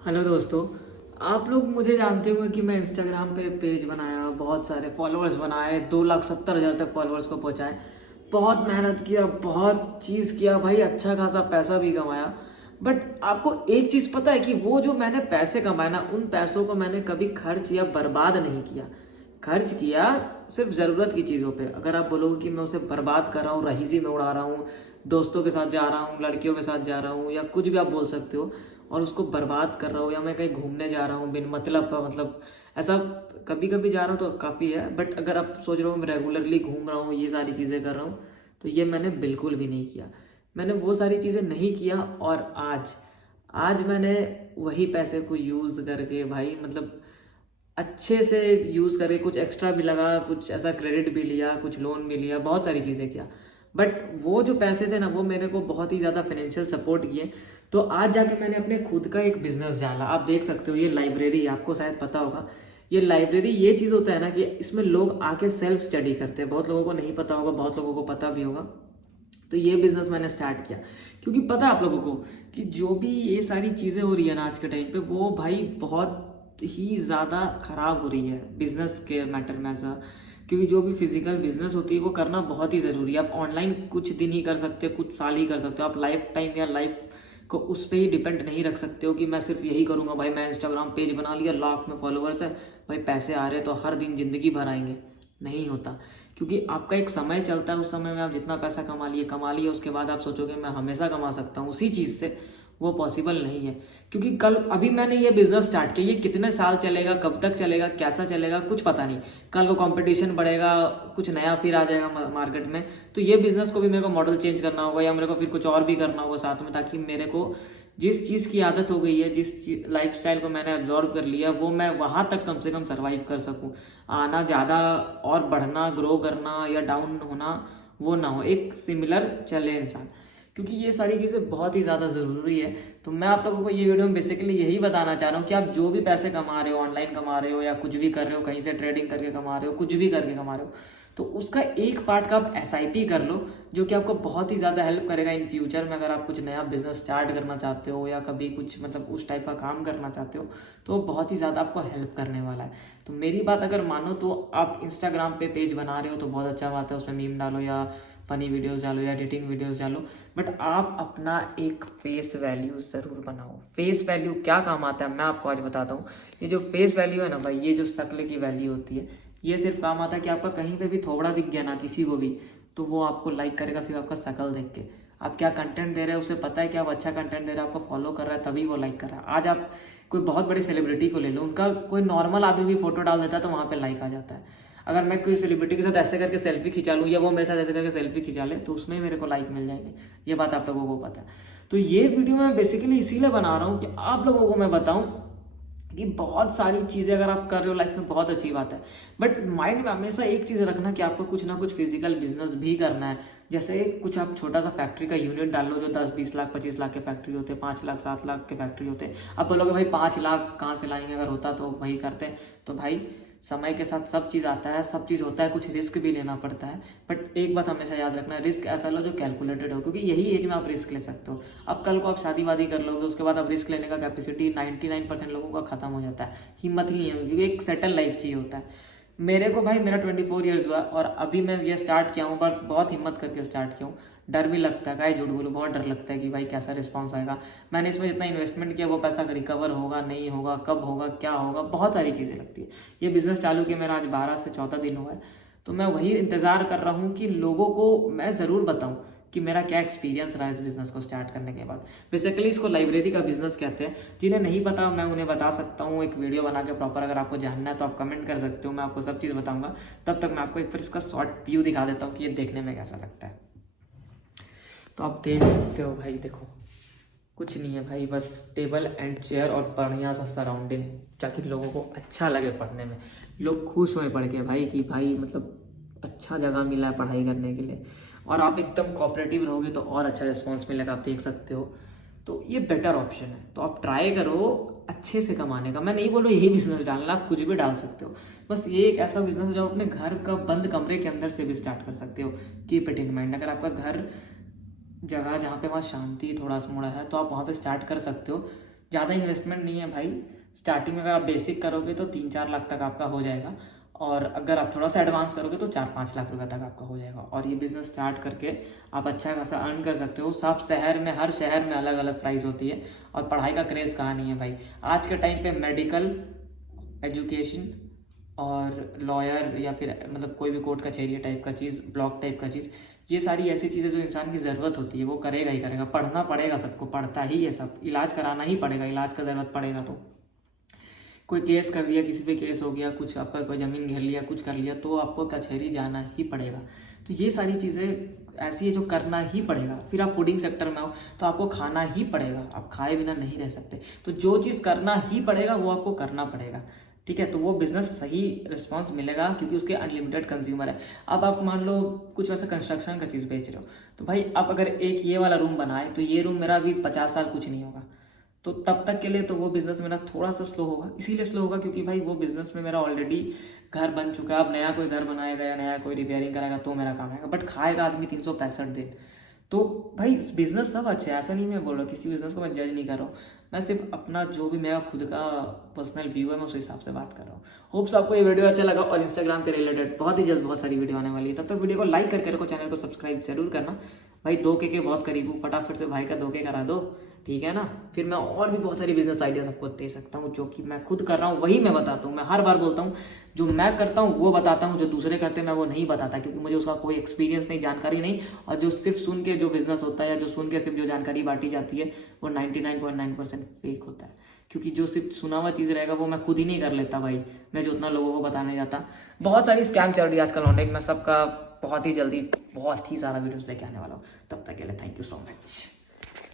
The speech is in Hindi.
हेलो दोस्तों। आप लोग मुझे जानते हुए कि मैं इंस्टाग्राम पे पेज बनाया, बहुत सारे फॉलोअर्स बनाए, 2,70,000 तक फॉलोअर्स को पहुंचाए। बहुत मेहनत किया, बहुत चीज़ किया भाई, अच्छा खासा पैसा भी कमाया। बट आपको एक चीज़ पता है कि वो जो मैंने पैसे कमाए ना, उन पैसों को मैंने कभी खर्च या बर्बाद नहीं किया। खर्च किया सिर्फ ज़रूरत की चीज़ों पे। अगर आप बोलोगे कि मैं उसे बर्बाद कर रहा हूँ, रहीसी में उड़ा रहा हूँ, दोस्तों के साथ जा रहा हूँ, लड़कियों के साथ जा रहा हूँ, या कुछ भी आप बोल सकते हो, और उसको बर्बाद कर रहा हूँ, या मैं कहीं घूमने जा रहा हूँ बिन मतलब का, मतलब ऐसा कभी कभी जा रहा हूँ तो काफ़ी है। बट अगर आप सोच रहे हो मैं रेगुलरली घूम रहा हूँ, ये सारी चीज़ें कर रहा हूँ, तो ये मैंने बिल्कुल भी नहीं किया। मैंने वो सारी चीज़ें नहीं किया। और आज आज मैंने वही पैसे को यूज़ करके भाई, मतलब अच्छे से यूज़ करके, कुछ एक्स्ट्रा भी लगा, कुछ ऐसा क्रेडिट भी लिया, कुछ लोन भी लिया, बहुत सारी चीज़ें किया। बट वो जो पैसे थे ना, वो मेरे को बहुत ही ज़्यादा फाइनेंशियल सपोर्ट किए। तो आज जाके मैंने अपने खुद का एक बिजनेस डाला। आप देख सकते हो, ये लाइब्रेरी, आपको शायद पता होगा, ये लाइब्रेरी ये चीज़ होता है ना कि इसमें लोग आके सेल्फ स्टडी करते हैं। बहुत लोगों को नहीं पता होगा, बहुत लोगों को पता भी होगा। तो ये बिजनेस मैंने स्टार्ट किया क्योंकि पता है आप लोगों को कि जो भी ये सारी चीज़ें हो रही है ना आज के टाइम पे, वो भाई बहुत ही ज़्यादा ख़राब हो रही है बिजनेस के मैटर में ऐसा। क्योंकि जो भी फिजिकल बिजनेस होती है वो करना बहुत ही ज़रूरी है। आप ऑनलाइन कुछ दिन ही कर सकते हो, कुछ साल ही कर सकते हो। आप लाइफ टाइम या लाइफ को उस पर ही डिपेंड नहीं रख सकते हो कि मैं सिर्फ यही करूँगा भाई, मैं इंस्टाग्राम पेज बना लिया, लाख में फॉलोअर्स है भाई, पैसे आ रहे हैं तो हर दिन ज़िंदगी भर आएंगे। नहीं होता। क्योंकि आपका एक समय चलता है, उस समय में आप जितना पैसा कमा लिए, उसके बाद आप सोचोगे मैं हमेशा कमा सकता हूँ उसी चीज़ से, वो पॉसिबल नहीं है। क्योंकि कल अभी मैंने ये बिजनेस स्टार्ट किया, ये कितने साल चलेगा, कब तक चलेगा, कैसा चलेगा, कुछ पता नहीं। कल को कंपटीशन बढ़ेगा, कुछ नया फिर आ जाएगा मार्केट में, तो ये बिजनेस को भी मेरे को मॉडल चेंज करना होगा, या मेरे को फिर कुछ और भी करना होगा साथ में, ताकि मेरे को जिस चीज़ की आदत हो गई है, जिस लाइफ स्टाइल को मैंने एब्जॉर्व कर लिया, वो मैं वहाँ तक कम से कम सर्वाइव कर सकूँ। आना ज़्यादा और बढ़ना, ग्रो करना या डाउन होना, वो ना हो, एक सिमिलर चले इंसान। क्योंकि ये सारी चीज़ें बहुत ही ज़्यादा ज़रूरी है। तो मैं आप लोगों को ये वीडियो में बेसिकली यही बताना चाह रहा हूँ कि आप जो भी पैसे कमा रहे हो, ऑनलाइन कमा रहे हो या कुछ भी कर रहे हो, कहीं से ट्रेडिंग करके कमा रहे हो, कुछ भी करके कमा रहे हो, तो उसका एक पार्ट का आप एसआईपी कर लो, जो कि आपको बहुत ही ज़्यादा हेल्प करेगा इन फ्यूचर में। अगर आप कुछ नया बिजनेस स्टार्ट करना चाहते हो या कभी कुछ मतलब उस टाइप का काम करना चाहते हो, तो बहुत ही ज़्यादा आपको हेल्प करने वाला है। तो मेरी बात अगर मानो तो आप इंस्टाग्राम पे पेज बना रहे हो तो बहुत अच्छा बात है, उसमें मीम डालो या फनी वीडियोस डालो या एडिटिंग वीडियोस डालो। बट आप अपना एक फेस वैल्यू ज़रूर बनाओ। फेस वैल्यू क्या काम आता है मैं आपको आज बताता हूँ। ये जो फेस वैल्यू है ना भाई, ये जो शक्ल की वैल्यू होती है, ये सिर्फ काम आता है कि आपका कहीं पे भी थोबड़ा दिख गया ना किसी को भी, तो वो आपको लाइक करेगा सिर्फ आपका शक्ल देख के। आप क्या कंटेंट दे रहे हैं उसे पता है कि आप अच्छा कंटेंट दे रहे हैं, आपको फॉलो कर रहा है तभी वो लाइक कर रहा है। आज आप कोई बहुत बड़ी सेलिब्रिटी को ले लो, उनका कोई नॉर्मल आदमी भी फोटो डाल देता है तो वहाँ पे लाइक आ जाता है। अगर मैं कोई सेलिब्रिटी के साथ ऐसे करके सेल्फी खिंचा लूँ या वो मेरे साथ ऐसे करके सेल्फी खिंचा ले, तो उसमें मेरे को लाइक मिल जाएंगे। ये बात आप लोगों को पता है। तो ये वीडियो मैं बेसिकली इसीलिए बना रहा हूँ कि आप लोगों को मैं बताऊँ कि बहुत सारी चीज़ें अगर आप कर रहे हो लाइफ में, बहुत अच्छी बात है। बट माइंड में हमेशा एक चीज़ रखना कि आपको कुछ ना कुछ फिजिकल बिजनेस भी करना है। जैसे कुछ आप छोटा सा फैक्ट्री का यूनिट डाल लो, जो 10-20 लाख 25 लाख के फैक्ट्री होते हैं, 5 लाख 7 लाख के फैक्ट्री होते हैं। आप बोलोगे भाई 5 लाख कहाँ से लाएंगे, अगर होता तो वही करते। तो भाई समय के साथ सब चीज़ आता है, सब चीज़ होता है, कुछ रिस्क भी लेना पड़ता है। बट एक बात हमेशा याद रखना, रिस्क ऐसा लो जो कैलकुलेटेड हो, क्योंकि यही एज में आप रिस्क ले सकते हो। अब कल को आप शादी वादी कर लोगे, उसके बाद आप रिस्क लेने का कैपेसिटी 99% लोगों का खत्म हो जाता है, हिम्मत ही नहीं है, क्योंकि एक सेटल लाइफ चाहिए होता है। मेरे को भाई, मेरा 24 ईयर्स हुआ और अभी मैं ये स्टार्ट किया हूँ, बट बहुत हिम्मत करके स्टार्ट किया हूँ। डर भी लगता है, क्या झूठ बोलूँ, बहुत डर लगता है कि भाई कैसा रिस्पॉन्स आएगा। मैंने इसमें जितना इन्वेस्टमेंट किया वो पैसा रिकवर होगा नहीं होगा, कब होगा, क्या होगा, बहुत सारी चीज़ें लगती है। ये बिजनेस चालू किया मेरा आज 12 से 14 दिन हुआ है। तो मैं वही इंतज़ार कर रहा हूँ कि लोगों को मैं ज़रूर बताऊँ कि मेरा क्या एक्सपीरियंस रहा इस बिज़नेस को स्टार्ट करने के बाद। बेसिकली इसको लाइब्रेरी का बिज़नेस कहते हैं। जिन्हें नहीं पता मैं उन्हें बता सकता हूँ, एक वीडियो बना के प्रॉपर। अगर आपको जानना है तो आप कमेंट कर सकते हो, मैं आपको सब चीज़ बताऊँगा। तब तक मैं आपको एक बार इसका शॉर्ट व्यू दिखा देता हूँ कि ये देखने में कैसा लगता है। तो आप देख सकते हो भाई, देखो कुछ नहीं है भाई, बस टेबल एंड चेयर और बढ़िया सा सराउंडिंग, ताकि लोगों को अच्छा लगे पढ़ने में, लोग खुश होए पढ़ के भाई कि भाई मतलब अच्छा जगह मिला है पढ़ाई करने के लिए। और आप एकदम कोऑपरेटिव रहोगे तो और अच्छा रिस्पॉन्स मिलेगा, आप देख सकते हो। तो ये बेटर ऑप्शन है, तो आप ट्राई करो अच्छे से कमाने का। मैं नहीं बोल रहा यही बिजनेस डालना, आप कुछ भी डाल सकते हो। बस ये एक ऐसा बिजनेस है जो अपने घर का बंद कमरे के अंदर से भी स्टार्ट कर सकते हो। कीप इट इन माइंड, अगर आपका घर जगह जहाँ पे वहाँ शांति थोड़ा सा मोड़ा है तो आप वहाँ पे स्टार्ट कर सकते हो। ज़्यादा इन्वेस्टमेंट नहीं है भाई। स्टार्टिंग में अगर आप बेसिक करोगे तो 3-4 लाख तक आपका हो जाएगा, और अगर आप थोड़ा सा एडवांस करोगे तो 4-5 लाख रुपए तक आपका हो जाएगा। और ये बिज़नेस स्टार्ट करके आप अच्छा खासा अर्न कर सकते हो। सब शहर में, हर शहर में अलग अलग प्राइस होती है, और पढ़ाई का क्रेज़ कहाँ नहीं है भाई। आज के टाइम पे मेडिकल एजुकेशन और लॉयर या फिर मतलब कोई भी कोर्ट कचहरी टाइप का चीज़, ब्लॉक टाइप का चीज़, ये सारी ऐसी चीज़ें जो इंसान की ज़रूरत होती है वो करेगा ही करेगा। पढ़ना पड़ेगा, सबको पढ़ता ही है सब। इलाज कराना ही पड़ेगा, इलाज का ज़रूरत पड़ेगा तो। कोई केस कर दिया, किसी पे केस हो गया, कुछ आपका कोई ज़मीन घेर लिया, कुछ कर लिया, तो आपको कचहरी जाना ही पड़ेगा। तो ये सारी चीज़ें ऐसी है जो करना ही पड़ेगा। फिर आप फूडिंग सेक्टर में हो तो आपको खाना ही पड़ेगा, आप खाए बिना नहीं रह सकते। तो जो चीज़ करना ही पड़ेगा वो आपको करना पड़ेगा, ठीक है। तो वो बिज़नेस सही रिस्पॉन्स मिलेगा क्योंकि उसके अनलिमिटेड कंज्यूमर है। अब आप मान लो कुछ वैसा कंस्ट्रक्शन का चीज़ बेच रहे हो, तो भाई आप अगर एक ये वाला रूम बनाए तो ये रूम मेरा अभी 50 साल कुछ नहीं होगा, तो तब तक के लिए तो वो बिज़नेस मेरा थोड़ा सा स्लो होगा। इसीलिए स्लो होगा क्योंकि भाई वो बिज़नेस में मेरा ऑलरेडी घर बन चुका है। अब नया कोई घर बनाएगा या नया कोई रिपेयरिंग कराएगा तो मेरा काम आएगा, बट खाएगा आदमी 365 दिन। तो भाई बिज़नेस सब अच्छे है, ऐसा नहीं मैं बोल रहा, किसी बिज़नेस को मैं जज नहीं कर रहा हूँ। मैं सिर्फ अपना जो भी मेरा खुद का पर्सनल व्यू है मैं उस हिसाब से बात कर रहा हूँ। होप्स आपको ये वीडियो अच्छा लगा, और इंस्टाग्राम के रिलेटेड बहुत ही जल्द बहुत सारी वीडियो आने वाली है। तब तक वीडियो को लाइक करके रखो, चैनल को सब्सक्राइब जरूर करना। भाई 2K के बहुत करीब हूँ, फटाफट से भाई का 2K करा दो, ठीक है ना। फिर मैं और भी बहुत सारी बिजनेस आइडियाज आपको दे सकता हूँ, जो कि मैं खुद कर रहा हूँ वही मैं बताता हूँ। मैं हर बार बोलता हूँ जो मैं करता हूँ वो बताता हूँ, जो दूसरे करते हैं मैं वो नहीं बताता, क्योंकि मुझे उसका कोई एक्सपीरियंस नहीं, जानकारी नहीं। और जो सिर्फ सुन के जो बिजनेस होता है या जो सुन के सिर्फ जो जानकारी बांटी जाती है वो 99.9% फेक होता है, क्योंकि जो सिर्फ सुना हुआ चीज़ रहेगा वो मैं खुद ही नहीं कर लेता भाई, मैं जो उतना लोगों को बताने जाता। बहुत सारी स्कैम चल रही है आजकल ऑनलाइन, मैं सबका बहुत ही जल्दी बहुत ही सारा वीडियोस लेके आने वाला हूँ। तब तक के लिए थैंक यू सो मच।